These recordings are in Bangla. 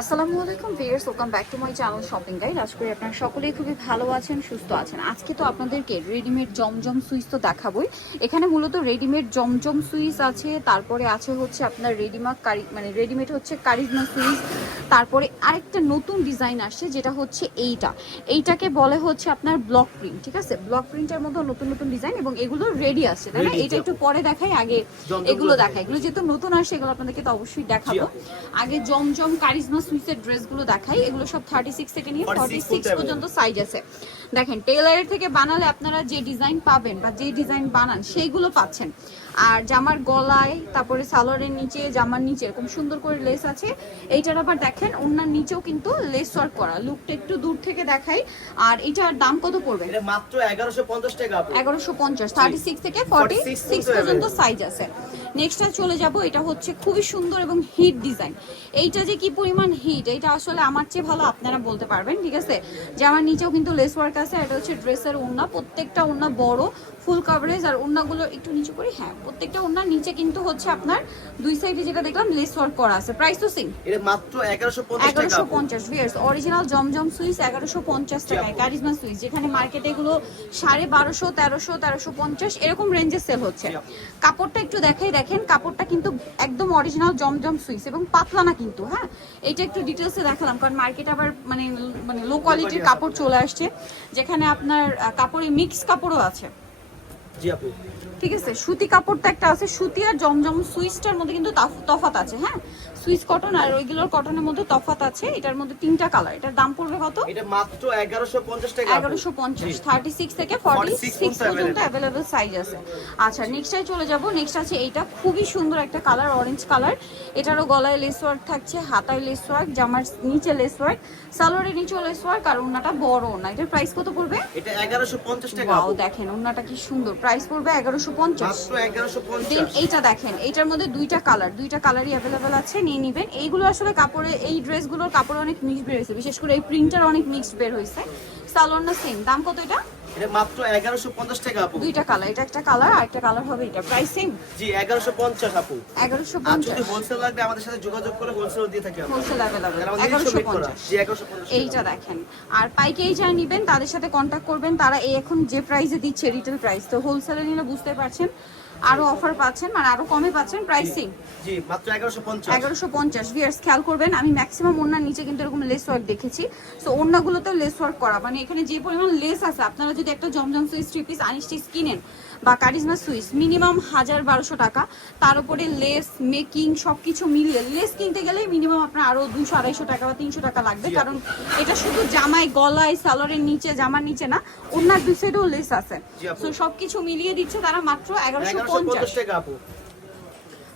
আসসালামু আলাইকুম viewers welcome back to my channel shopping guide. আশা করি আপনারা সকলেই খুবই ভালো আছেন সুস্থ আছেন। আজকে তো আপনাদেরকে রেডিমেড জমজম সুইচ তো দেখাবই। এখানে মূলত রেডিমেড জমজম সুইচ আছে তারপরে আছে হচ্ছে আপনার রেডিমা কারি মানে রেডিমেড হচ্ছে কারিজমা সুইচ তারপরে আরেকটা নতুন ডিজাইন আসছে যেটা হচ্ছে এইটা। এইটাকে বলে হচ্ছে আপনার ব্লক প্রিন্ট ঠিক আছে? ব্লক প্রিন্টের মধ্যে নতুন নতুন ডিজাইন এবং এগুলো রেডি আছে তাই না? এটা একটু পরে দেখাই আগে এগুলো দেখাই। দেখাই এগুলো যেহেতু নতুন আসছে এগুলো আপনাদেরকে তো অবশ্যই দেখাবো। আগে জমজম কারিজমা সুইসের ড্রেসগুলো দেখাই এগুলো সব থার্টি সিক্স থেকে নিয়ে ফর্টি সিক্স পর্যন্ত সাইজ আছে। দেখেন টেলারের থেকে বানালে আপনারা যে ডিজাইন পাবেন বা যে ডিজাইন বানান সেইগুলো পাচ্ছেন। আর জামার গলায় তারপরে সালোয়ারের নিচে জামার নিচে এরকম সুন্দর করে লেস আছে। এইটার আবার দেখেন ওনার নিচেও কিন্তু লেস ওয়ার্ক করা। লুকটা একটু দূর থেকে দেখাই। আর এটার দাম কত পড়বে? মাত্র এগারোশো পঞ্চাশ টাকা এগারোশো পঞ্চাশ থার্টি সিক্স থেকে ফর্টি সিক্স পর্যন্ত সাইজ আছে। নেক্সটটা চলে যাব এটা হচ্ছে খুবই সুন্দর এবং হিট ডিজাইন এইটা যে কি পরিমাণ হিট এটা আসলে আমার চেয়ে ভালো আপনারা বলতে পারবেন ঠিক আছে? যে আমার নিচেও কিন্তু লেস ওয়ার্ক আছে এটা হচ্ছে ড্রেসের ওড়না প্রত্যেকটা ওড়না বড় ফুল কাভারেজ আর ওড়নাগুলো একটু নিচে করি হ্যাঁ প্রত্যেকটা ওড়নার নিচে কিন্তু হচ্ছে আপনার দুই সাইডে যেটা দেখলাম লেস ওয়ার্ক করা আছে। প্রাইস তো সেম এটা মাত্র এগারোশো পঞ্চাশ টাকা। এগারোশো আপু। অরিজিনাল জমজম পঞ্চাশ টাকায় আপু। কারিজমা সুইচ যেখানে মার্কেটে এগুলো সাড়ে বারোশো তেরোশো তেরোশো পঞ্চাশ এরকম রেঞ্জে সেল হচ্ছে। কাপড়টা একটু দেখাই দেখেন কাপড়টা কিন্তু একদম অরিজিনাল জমজম সুইস এবং পাতলা না কিন্তু হ্যাঁ? এটা একটু ডিটেলসে দেখালাম কারণ মার্কেট আবার মানে মানে লো কোয়ালিটির কাপড় চলে আসছে যেখানে আপনার কাপড়ে মিক্স কাপড়ও আছে। ঠিক আছে? সুতি কাপড়টা একটা আছে সুতি আর জমজম সুইচটার মধ্যে কিন্তু তফাত আছে হ্যাঁ? সুইচ কটন আর ওইগুলোর কটনের মধ্যে তফাত আছে। এটার মধ্যে তিনটা কালার এটার দাম পড়বে কত? এটা মাত্র এগারোশো পঞ্চাশ টাকা। আপু। এগারোশো পঞ্চাশ জি। থার্টি সিক্স থেকে ফর্টি 46 সিক্স পর্যন্ত। অ্যাভেলেবেল সাইজ আছে। আচ্ছা নেক্সটটাই চলে যাব। নেক্সট আছে এইটা খুবই সুন্দর একটা কালার অরেঞ্জ কালার এটারও গলায় লেস ওয়ার্ক থাকছে হাতায় লেস ওয়ার্ক জামার নিচে লেস ওয়ার্ক সালোয়ারের নিচেও লেস ওয়ার্ক আর ওনাটা বড় না এটার প্রাইস কত পড়বে? এটা এগারোশো পঞ্চাশ টাকা। ওয়াও দেখেন ওনাটা কি সুন্দর। প্রাইস পড়বে এগারোশো পঞ্চাশ। মাত্র এগারোশো দেন এইটা দেখেন এইটার মধ্যে দুইটা কালার দুইটা কালারই অ্যাভেলেবেল আছে। নিয়ে নিবেন। এইগুলো আসলে কাপড়ে এই ড্রেসগুলোর কাপড়ে অনেক মিক্স বের হয়েছে। বিশেষ করে এই প্রিন্টার অনেক মিক্সড বের হয়েছে। সালোয়ার না সেম দাম কত এটা? এটা মাত্র এগারোশো পঞ্চাশ টাকা আপু। দুইটা কালার এটা একটা কালার আর একটা কালার হবে এটা। প্রাইস সেম জি এগারোশো পঞ্চাশ আপু। এগারোশো আর যদি হোলসেল লাগবে আমাদের সাথে যোগাযোগ করে হোলসেল দিয়ে থাকি হোলসেল জি এইটা দেখেন। আর পাইকারি যারা নিবেন তাদের সাথে করবেন। তারা এই এখন যে প্রাইসে দিচ্ছে রিটেল প্রাইস তো হোলসেলে নিলে বুঝতে পারছেন আরও অফার পাচ্ছেন মানে আরও কমে পাচ্ছেন প্রাইসিং জি মাত্র এগারোশো পঞ্চাশ। এগারোশো পঞ্চাশ ভিয়ার্স খেয়াল করবেন আমি ম্যাক্সিমাম ওনার নিচে কিন্তু এরকম লেস ওয়ার্ক দেখেছি। সো ওনাগুলোতেও লেস ওয়ার্ক করা মানে এখানে যে পরিমাণ লেস আছে আপনারা যদি একটা জমজম সুইচ থ্রি পিস আনিস্টিস কিনেন বা কারিজমা সুইচ মিনিমাম হাজার বারোশো টাকা। তার উপরে লেস মেকিং সব কিছু মিলিয়ে লেস কিনতে গেলে মিনিমাম আপনার আরও দুশো আড়াইশো টাকা বা তিনশো টাকা লাগবে। কারণ এটা শুধু জামায় গলায় সালোয়ারের নিচে জামার নিচে না অন্যান্য দুই সাইডেও লেস আছে। তো সব কিছু সবকিছু মিলিয়ে দিচ্ছে তারা মাত্র এগারোশো পঞ্চাশ টাকা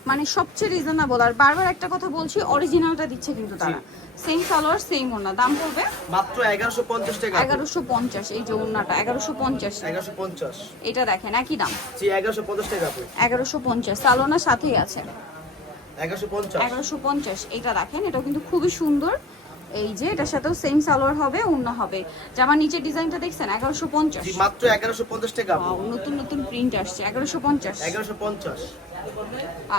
মানে সবচেয়ে রিজনেবল আর বারবার একটা কথা বলছি অরিজিনালটা দিচ্ছে কিন্তু তারা। সেম সালোয়ার সেম ওনা দাম পড়বে? মাত্র এগারোশো পঞ্চাশ টাকা। আপু। এগারোশো পঞ্চাশ এই যে ওনাটা এগারোশো পঞ্চাশ। এগারোশো পঞ্চাশ। এটা দেখেন একই দাম। জি এগারোশো পঞ্চাশ টাকা আপু এগারোশো পঞ্চাশ সালোনার সাথেই আছে। এগারোশো পঞ্চাশ। এগারোশো পঞ্চাশ এটা দেখেন এটাও কিন্তু খুবই সুন্দর। এই যে এটার সাথেও সেম সালোয়ার হবে অন্য হবে। জামার নিচের ডিজাইনটা দেখছেন এগারোশো পঞ্চাশ। জি মাত্র এগারোশো পঞ্চাশ টাকা নতুন নতুন প্রিন্ট আসছে এগারোশো পঞ্চাশ। এগারোশো পঞ্চাশ।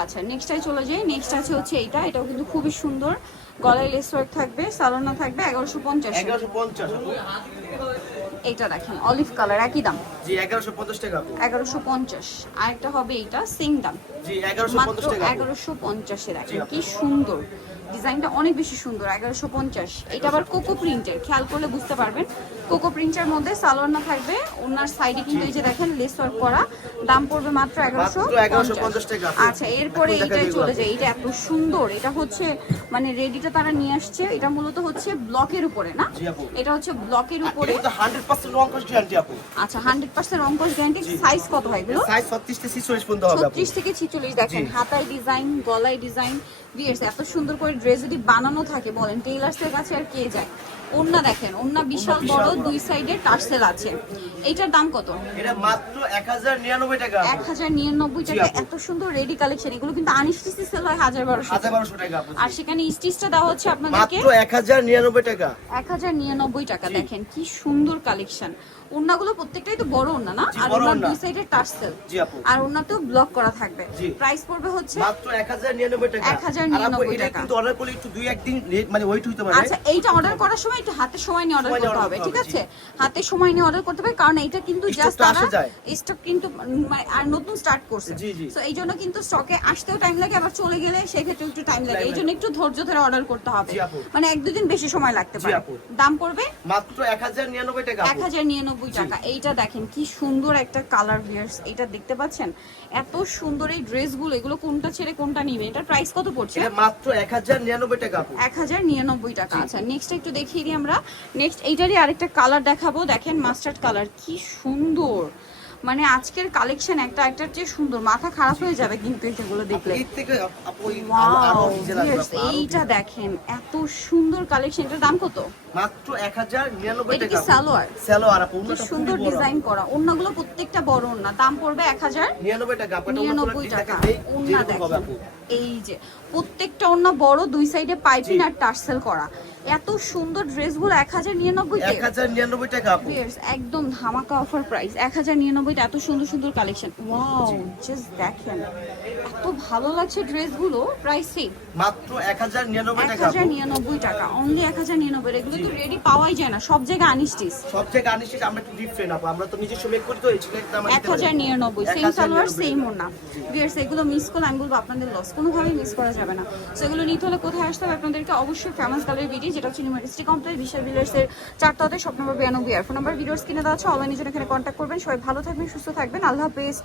আচ্ছা নেক্সটটাই চলে যাই। নেক্সট আছে হচ্ছে এইটা। এটাও কিন্তু খুবই সুন্দর। গলায় লেস ওয়ার্ক থাকবে সালোনা থাকবে এগারোশো পঞ্চাশ এইটা দেখেন অলিভ কালার একই দাম। জি এগারোশো পঞ্চাশ টাকা। আপু এগারোশো পঞ্চাশ। আরেকটা হবে এইটা সেম দাম। জি এগারোশো মাত্র পঞ্চাশ টাকা। আপু। এগারোশো পঞ্চাশে দেখেন কি সুন্দর। ডিজাইনটা অনেক বেশি সুন্দর এগারোশো পঞ্চাশ। এটা আবার কোকো প্রিন্টের খেয়াল করলে বুঝতে পারবেন। কোকো প্রিন্টের মধ্যে সালোয়ার না থাকবে। ওনার সাইডে কিন্তু এই যে দেখেন লেস ওয়ার্ক করা। দাম পড়বে মাত্র এগারোশো মাত্র 1150 টাকা। আচ্ছা এরপরে এইটাই চলে যায়। এটা এত সুন্দর। এটা হচ্ছে মানে রেডিটা তারা নিয়ে আসছে। এটা মূলত হচ্ছে ব্লকের উপরে না? এটা হচ্ছে ব্লকের উপরে। এটা হান্ড্রেড পার্সেন্ট রং কস্ট গ্যারান্টি আচ্ছা সাইজ কত হয় এগুলো? সাইজ ছত্রিশ থেকে ছিচল্লিশ পর্যন্ত হবে আপু। ছত্রিশ থেকে ছিচল্লিশ দেখেন হাতায় ডিজাইন গলায় ডিজাইন বিয়েস এত সুন্দর করে ড্রেস যদি বানানো থাকে বলেন টেইলার্সের কাছে আর কে যায়? ওন্না দেখেন ওন্না বিশাল বড়। দুই সাইডে টার্সেল আছে। এইটার দাম কত? এটা মাত্র এক হাজার নিরানব্বই টাকা। এক হাজার নিরানব্বই জি টাকা এত সুন্দর রেডি কালেকশন এগুলো কিন্তু আনস্টিচি সেল হয় হাজার বারোশো হাজার বারোশো টাকা আর সেখানে স্টিচটা দেওয়া হচ্ছে আপনাদেরকে। মাত্র এক হাজার নিরানব্বই টাকা। এক হাজার নিরানব্বই টাকা দেখেন কি সুন্দর কালেকশন ওন্নাগুলো প্রত্যেকটাই তো বড় ওন্না না? আর ওন্নার দুই সাইডে টাসেল জি আপু। আর ব্লক করা থাকবে। প্রাইস পড়বে হচ্ছে মাত্র 1099 টাকা। 1099 টাকা। কিন্তু অর্ডার করলে একটু দুই একদিন মানে ওয়েট হইতে পারে। আচ্ছা এইটা অর্ডার করার সময় একটু হাতে সময় নিয়ে অর্ডার করতে হবে ঠিক আছে? হাতে সময় নিয়ে অর্ডার করতে হবে কারণ এইটা কিন্তু জাস্ট তারা স্টক কিন্তু মানে আর নতুন স্টার্ট করছে। সো এই জন্য কিন্তু স্টকে আসতেও টাইম লাগে আবার চলে গেলে সেক্ষেত্রে একটু টাইম লাগে। এই জন্য একটু ধৈর্য ধরে অর্ডার করতে হবে। মানে এক দুদিন বেশি সময় লাগতে পারে। দাম পড়বে? মাত্র 1099 টাকা 1099 নিরানব্বই টাকা। এইটা দেখেন কি সুন্দর একটা কালার ভিয়ার্স এটা দেখতে পাচ্ছেন? এত সুন্দর এই ড্রেসগুলো এগুলো কোনটা ছেড়ে কোনটা নিবেন? এটা প্রাইস কত পড়ছে? মাত্র এক হাজার নিরানব্বই টাকা এক হাজার নিরানব্বই টাকা। আচ্ছা নেক্সট একটু দেখিয়ে দিই আমরা। নেক্সট এইটারই আরেকটা কালার দেখাবো। দেখেন মাস্টার্ড কালার কি সুন্দর! মানে আজকের কালেকশন একটা একটার চেয়ে সুন্দর মাথা খারাপ হয়ে যাবে কিন্তু এটাগুলো দেখলে। এইটা দেখেন এত সুন্দর কালেকশন এটার দাম কত? মাত্র টাকা। সালোয়ার? সালোয়ার আপু সুন্দর ডিজাইন করা প্রত্যেকটা বড় দাম পড়বে টাকা আপু এটা অন্য নিরানব্বই কোনো টাকা। ওন্না দেখেন এই যে প্রত্যেকটা ওন্না বড় দুই সাইডে পাইপিং আর টার্সেল করা। এত সুন্দর ড্রেসগুলো এক হাজার নিরানব্বই এক হাজার নিরানব্বই টাকা একদম ধামাকা অফার প্রাইস এক হাজার নিরানব্বইতে এত সুন্দর সুন্দর কালেকশন ওয়াও জাস্ট দেখেন। এত ভালো লাগছে ড্রেসগুলো প্রাইস সেম মাত্র এক হাজার নিরানব্বই এক হাজার নিরানব্বই টাকা। অনলি এক হাজার নিরানব্বই। এগুলো তো রেডি পাওয়াই যায় না। সব জায়গায় আনিস্টিস। সব থেকে আনিস আমরা একটু ডিফারেন্ট আপু। আমরা তো নিজস্ব মেক করি তো এই ছিল এক হাজার নিরানব্বই। সেম 1099 সালোয়ার সেম ওনা বিয়ার্স এগুলো মিস করলে আমি বলব আপনাদের লস কোনোভাবেই মিস করা যাবে না। সো এগুলো নিতে হলে কোথায় আসতে হবে আপনাদেরকে অবশ্যই ফেমাস কালার বিডি যেটা হচ্ছে ইউনিভার্সিটি কমপ্লেক্স বিশাল বিলার্সের চারটাতে সব নম্বর বিরানব্বই আর ফোন নাম্বার ভিডিওস কিনে দেওয়া আছে অনলাইনে জন্য এখানে কন্ট্যাক্ট করবেন। সবাই ভালো থাকবেন, সুস্থ থাকবেন। আল্লাহ হাফেজ।